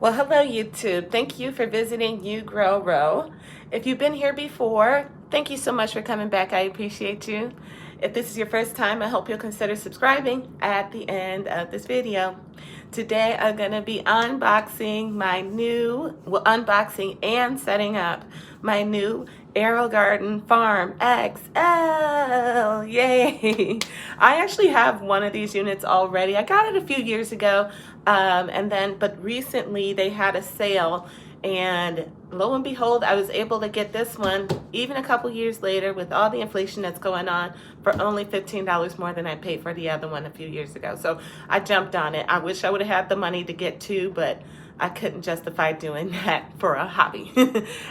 Well, hello YouTube. Thank you for visiting You Grow Row. If you've been here before, thank you so much for coming back. I appreciate you. If this is your first time, I hope you'll consider subscribing at the end of this video. Today, I'm going to be unboxing unboxing and setting up my new Aerogarden Farm XL. Yay! I actually have one of these units already. I got it a few years ago, but recently they had a sale, and lo and behold, I was able to get this one even a couple years later with all the inflation that's going on for only $15 more than I paid for the other one a few years ago. So I jumped on it. I wish I would have had the money to get two, but I couldn't justify doing that for a hobby.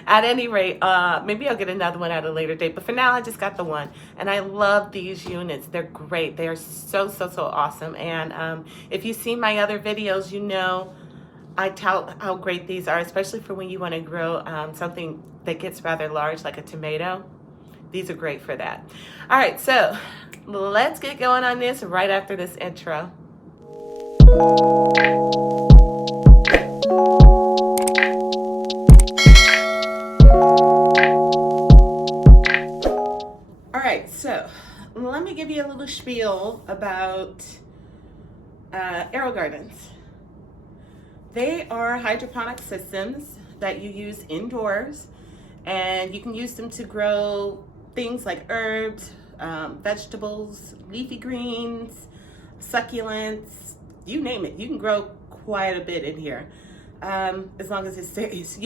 At any rate, maybe I'll get another one at a later date, but for now I just got the one, and I love these units. They're great. They are so awesome. And if you see my other videos, you know I tout how great these are, especially for when you want to grow something that gets rather large, like a tomato. These are great for that. All right, so let's get going on this right after this intro. All right, so let me give you a little spiel about Aerogardens. They are hydroponic systems that you use indoors, and you can use them to grow things like herbs, vegetables, leafy greens, succulents, you name it. You can grow quite a bit in here, as long as it stays,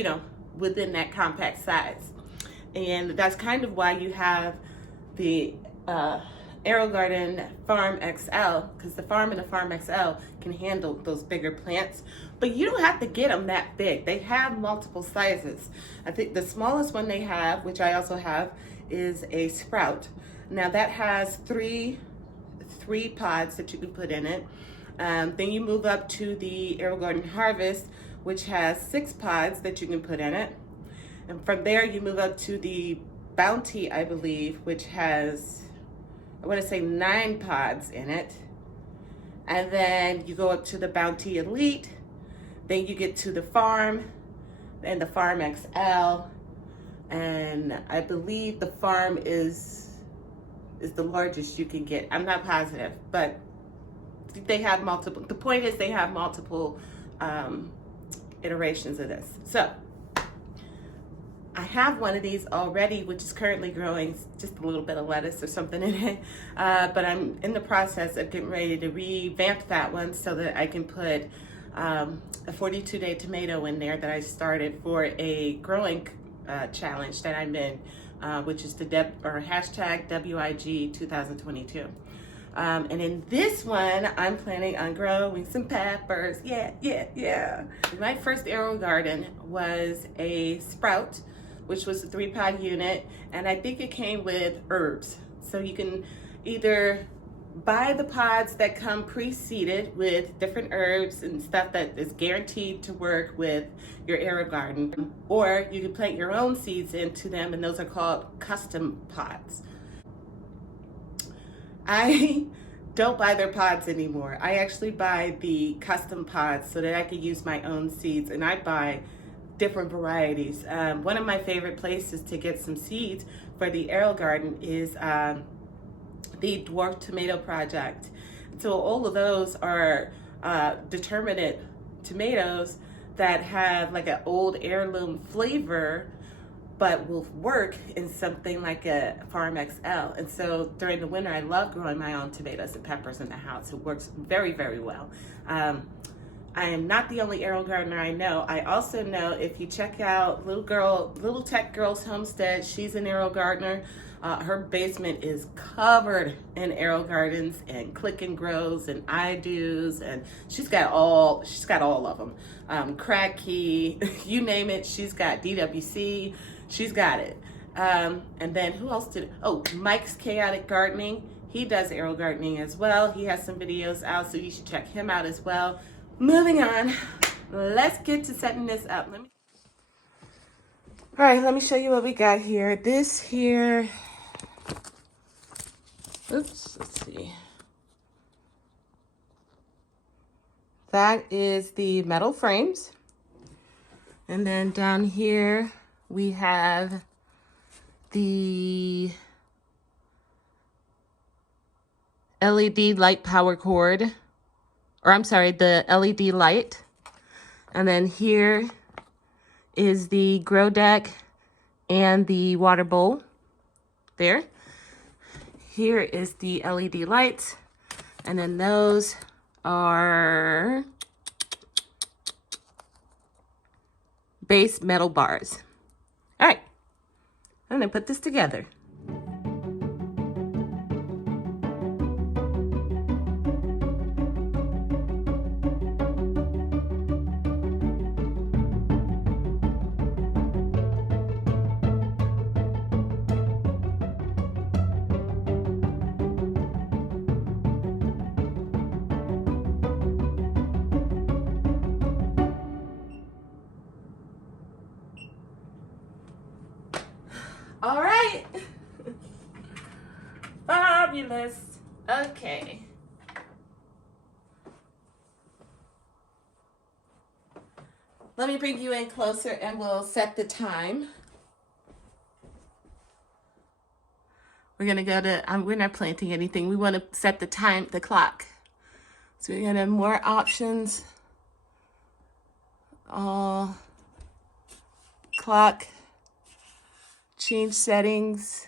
within that compact size. And that's kind of why you have the Aerogarden Farm XL, because the Farm and the Farm XL can handle those bigger plants, but you don't have to get them that big. They have multiple sizes. I think the smallest one they have, which I also have, is a sprout. Now that has three pods that you can put in it. Then you move up to the Aerogarden Harvest, which has 6 pods that you can put in it. And from there you move up to the Bounty, I believe, which has, I want to say 9 pods in it. And then you go up to the Bounty Elite. Then you get to the Farm and the Farm XL. And I believe the Farm is the largest you can get. I'm not positive, but they have multiple. The point is they have multiple iterations of this. So I have one of these already, which is currently growing just a little bit of lettuce or something in it. But I'm in the process of getting ready to revamp that one so that I can put a 42-day tomato in there that I started for a growing challenge that I'm in, which is the hashtag WIG 2022. And in this one, I'm planning on growing some peppers. Yeah. My first Aerogarden was a sprout, which was a 3-pod unit, and I think it came with herbs. So you can either buy the pods that come pre-seeded with different herbs and stuff that is guaranteed to work with your Aerogarden, or you can plant your own seeds into them, and those are called custom pods. I don't buy their pods anymore. I actually buy the custom pods so that I can use my own seeds, and I buy different varieties. One of my favorite places to get some seeds for the Aerogarden is the Dwarf Tomato Project. So all of those are determinate tomatoes that have like an old heirloom flavor, but will work in something like a Farm XL. And so during the winter, I love growing my own tomatoes and peppers in the house. It works very, very well. I am not the only Aerogardener I know. I also know, if you check out Little Tech Girl's Homestead, she's an Aerogardener. Her basement is covered in Aerogardens and Click and Grows and I Do's, and she's got all of them. Crack Key, you name it, she's got DWC, she's got it. And then who else Mike's Chaotic Gardening, he does Aerogardening as well. He has some videos out, so you should check him out as well. Moving on, let's get to setting this up. All right, let me show you what we got here. This here, let's see. That is the metal frames. And then down here we have the LED light power cord, or I'm sorry, the LED light. And then here is the grow deck and the water bowl there. Here is the LED lights, and then those are base metal bars. All right, I'm gonna put this together. All right. Fabulous. Okay. Let me bring you in closer and we'll set the time. We're gonna go to, we're not planting anything. We wanna set the time, the clock. So we're gonna have more options. All clock. Change settings.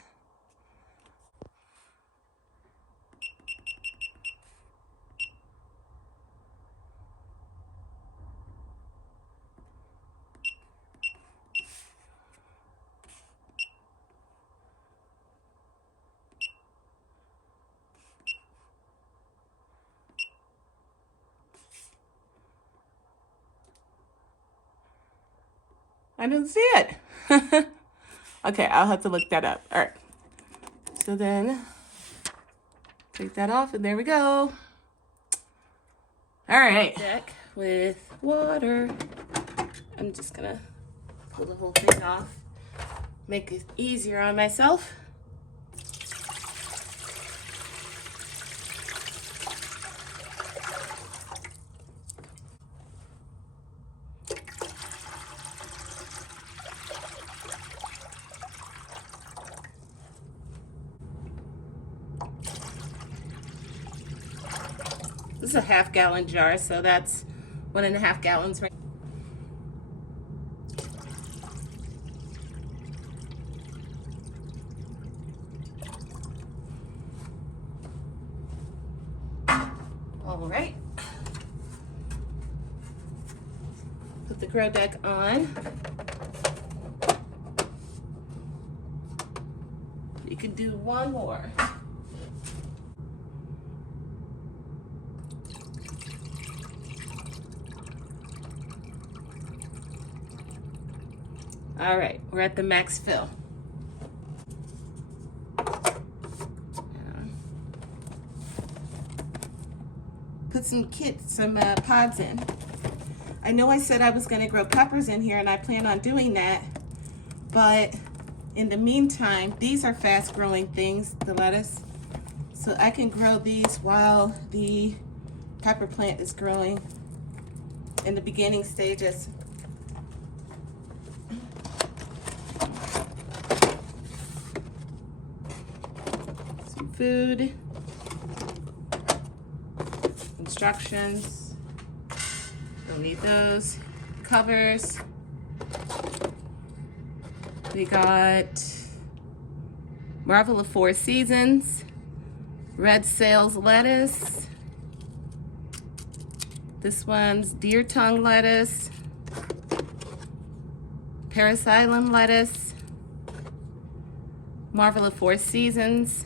I didn't see it. Okay, I'll have to look that up. All right. So then take that off and there we go. All right. Deck with water. I'm just gonna pull the whole thing off. Make it easier on myself. This is a 1/2 gallon jar, so that's 1.5 gallons right. All right. Put the grow deck on. You can do one more. All right, we're at the max fill. Put some pods in. I know I said I was gonna grow peppers in here and I plan on doing that, but in the meantime, these are fast growing things, the lettuce. So I can grow these while the pepper plant is growing in the beginning stages. Food, instructions, don't need those, covers, we got Marvel of 4 Seasons, red sales lettuce, this one's deer tongue lettuce, parasilum lettuce, Marvel of 4 Seasons,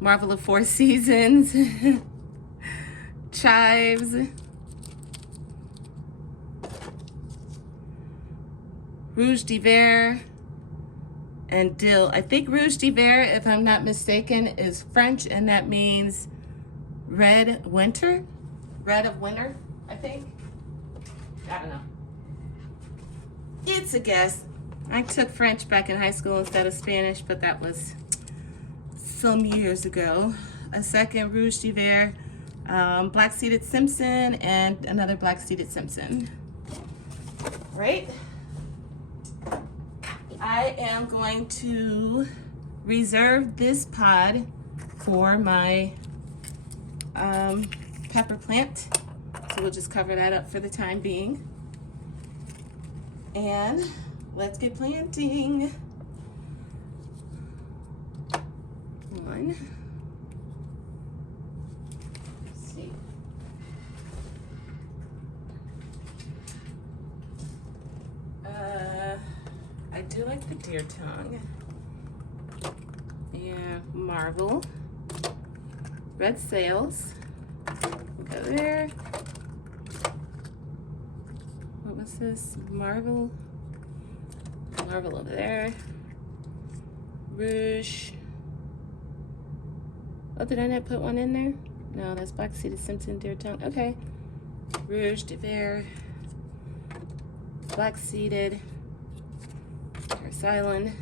Marvel of 4 Seasons, chives, rouge d'hiver, and dill. I think rouge d'hiver, if I'm not mistaken, is French, and that means red winter, red of winter, I think. I don't know. It's a guess. I took French back in high school instead of Spanish, but that was some years ago. A second rouge d'hiver, black-seeded Simpson, and another black-seeded Simpson. right? I am going to reserve this pod for my pepper plant. So we'll just cover that up for the time being. And let's get planting. One. Let's see. I do like the deer tongue. Yeah, marble. Red sails. Go there. What was this? Marble. Marble over there. Rouge. Oh, did I not put one in there? No, that's black-seeded Simpson deer tongue. Okay. Rouge de Verre. Black-seeded. Paris Island.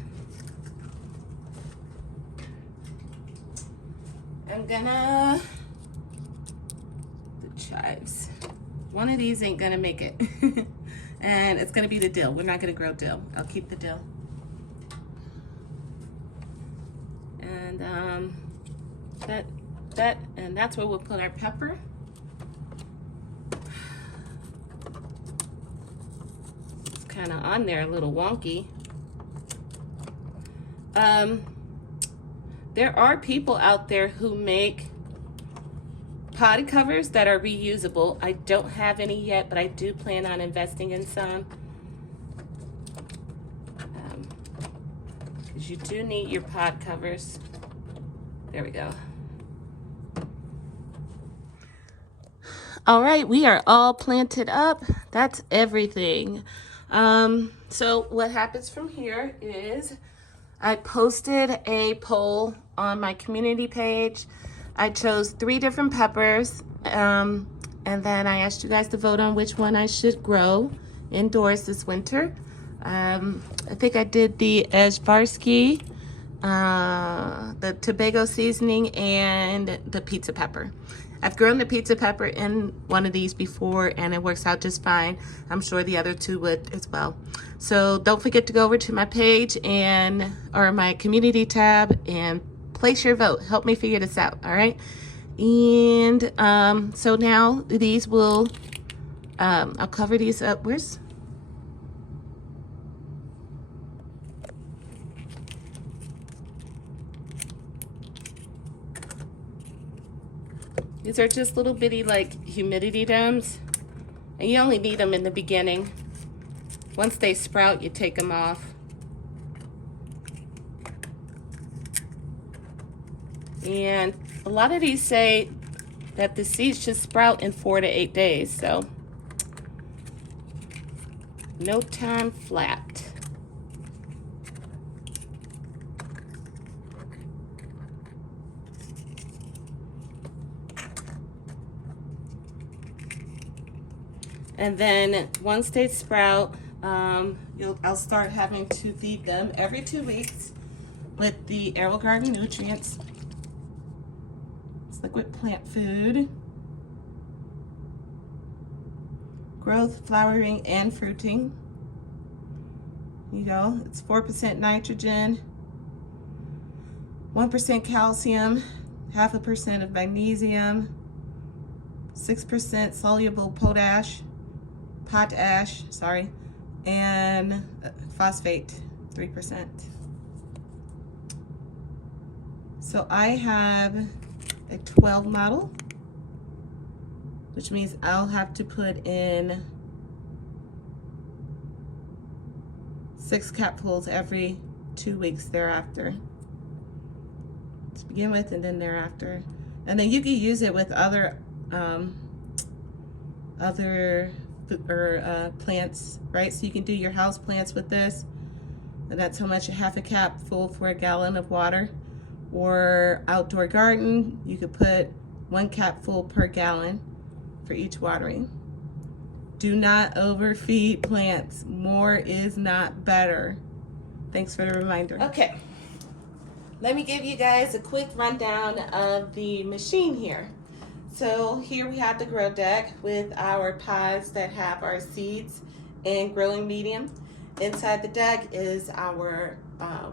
I'm gonna, the chives. One of these ain't gonna make it. And it's gonna be the dill. We're not gonna grow dill. I'll keep the dill. And and that's where we'll put our pepper. It's kind of on there a little wonky. There are people out there who make potty covers that are reusable. I don't have any yet, but I do plan on investing in some. Because you do need your pot covers. There we go. All right, we are all planted up. That's everything. So what happens from here is I posted a poll on my community page. I chose 3 different peppers, and then I asked you guys to vote on which one I should grow indoors this winter. I think I did the Eshvarsky, the Tobago seasoning, and the pizza pepper. I've grown the pizza pepper in one of these before, and it works out just fine. I'm sure the other 2 would as well. So don't forget to go over to my page or my community tab and place your vote. Help me figure this out, all right? And so now these will, I'll cover these up. These are just little bitty like humidity domes, and you only need them in the beginning. Once they sprout, you take them off. And a lot of these say that the seeds should sprout in 4 to 8 days, so no time flat. And then once they sprout, I'll start having to feed them every 2 weeks with the Aerogarden nutrients. It's liquid plant food. Growth, flowering, and fruiting. You go, it's 4% nitrogen, 1% calcium, 0.5% of magnesium, 6% soluble potash, and phosphate, 3%. So I have a 12 model, which means I'll have to put in 6 capfuls every 2 weeks thereafter. To begin with, and then thereafter. And then you can use it with other plants, right? So you can do your house plants with this, and that's how much, 1/2 cap full for a gallon of water. Or outdoor garden, you could put 1 capful per gallon for each watering. Do not overfeed plants. More is not better. Thanks for the reminder. Okay, let me give you guys a quick rundown of the machine here. So here we have the grow deck with our pods that have our seeds and growing medium. Inside the deck is our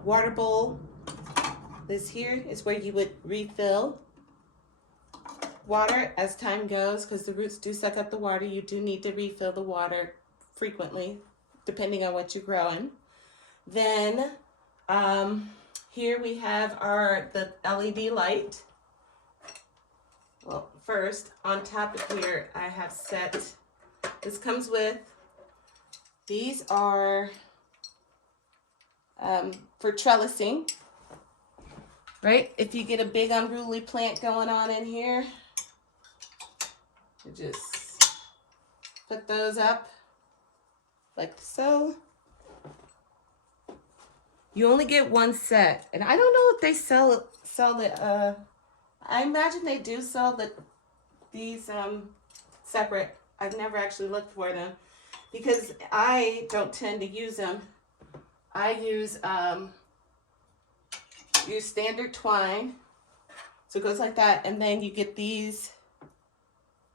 water bowl. This here is where you would refill water as time goes, because the roots do suck up the water. You do need to refill the water frequently, depending on what you're growing. Then here we have the LED light. Well, first, on top of here, I have set, this comes with, these are for trellising, right? If you get a big unruly plant going on in here, you just put those up like so. You only get one set, and I don't know if they sell the, I imagine they do sell these separate. I've never actually looked for them because I don't tend to use them. I use standard twine, so it goes like that, and then you get these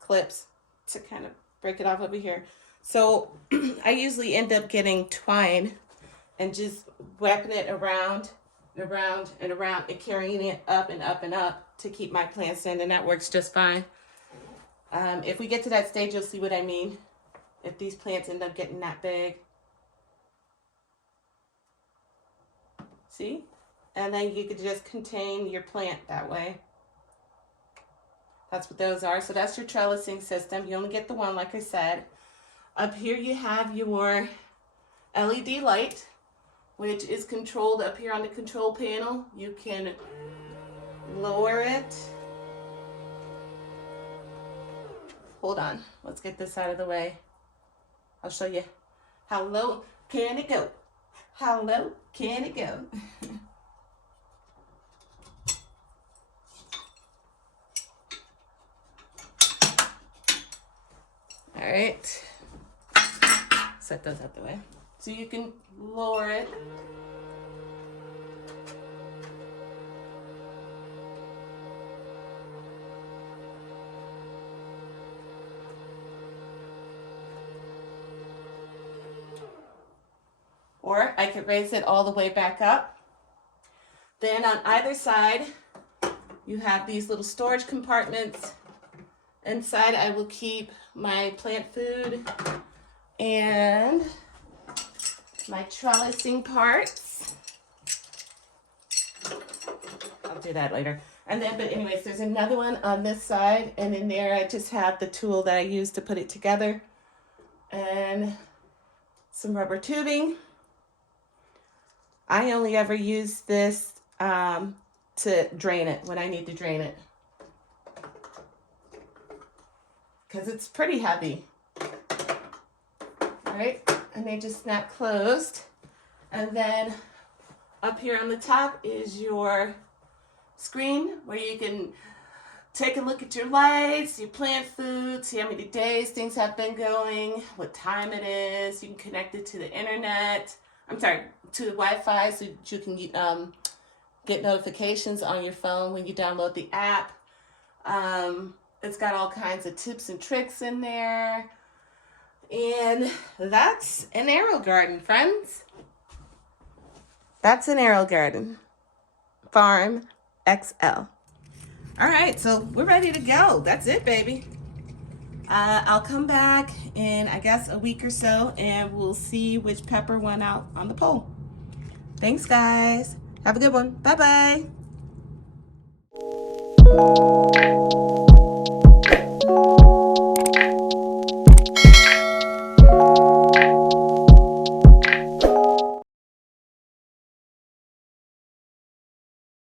clips to kind of break it off over here. So I usually end up getting twine and just wrapping it around and around and around and carrying it up and up and up to keep my plants in, and that works just fine. If we get to that stage, you'll see what I mean. If these plants end up getting that big. See? And then you could just contain your plant that way. That's what those are. So that's your trellising system. You only get the one, like I said. Up here you have your LED light, which is controlled up here on the control panel. You can lower it. Hold on, let's get this out of the way. I'll show you how low can it go. How low can it go? All right, set those out the way. So you can lower it. Or I could raise it all the way back up. Then on either side, you have these little storage compartments. Inside I will keep my plant food and my trellising parts. I'll do that later. And then, but anyways, there's another one on this side, and in there I just have the tool that I use to put it together and some rubber tubing. I only ever use this to drain it when I need to drain it, because it's pretty heavy. All right, and they just snap closed. And then up here on the top is your screen where you can take a look at your lights, your plant food, see how many days things have been going, what time it is. You can connect it to the internet. I'm sorry, to the Wi-Fi, so you can get notifications on your phone when you download the app. It's got all kinds of tips and tricks in there. And that's an Aerogarden, friends. That's an Aerogarden Farm XL. All right, so we're ready to go. That's it, baby. I'll come back in, I guess, a week or so, and we'll see which pepper went out on the poll. Thanks, guys. Have a good one. Bye-bye.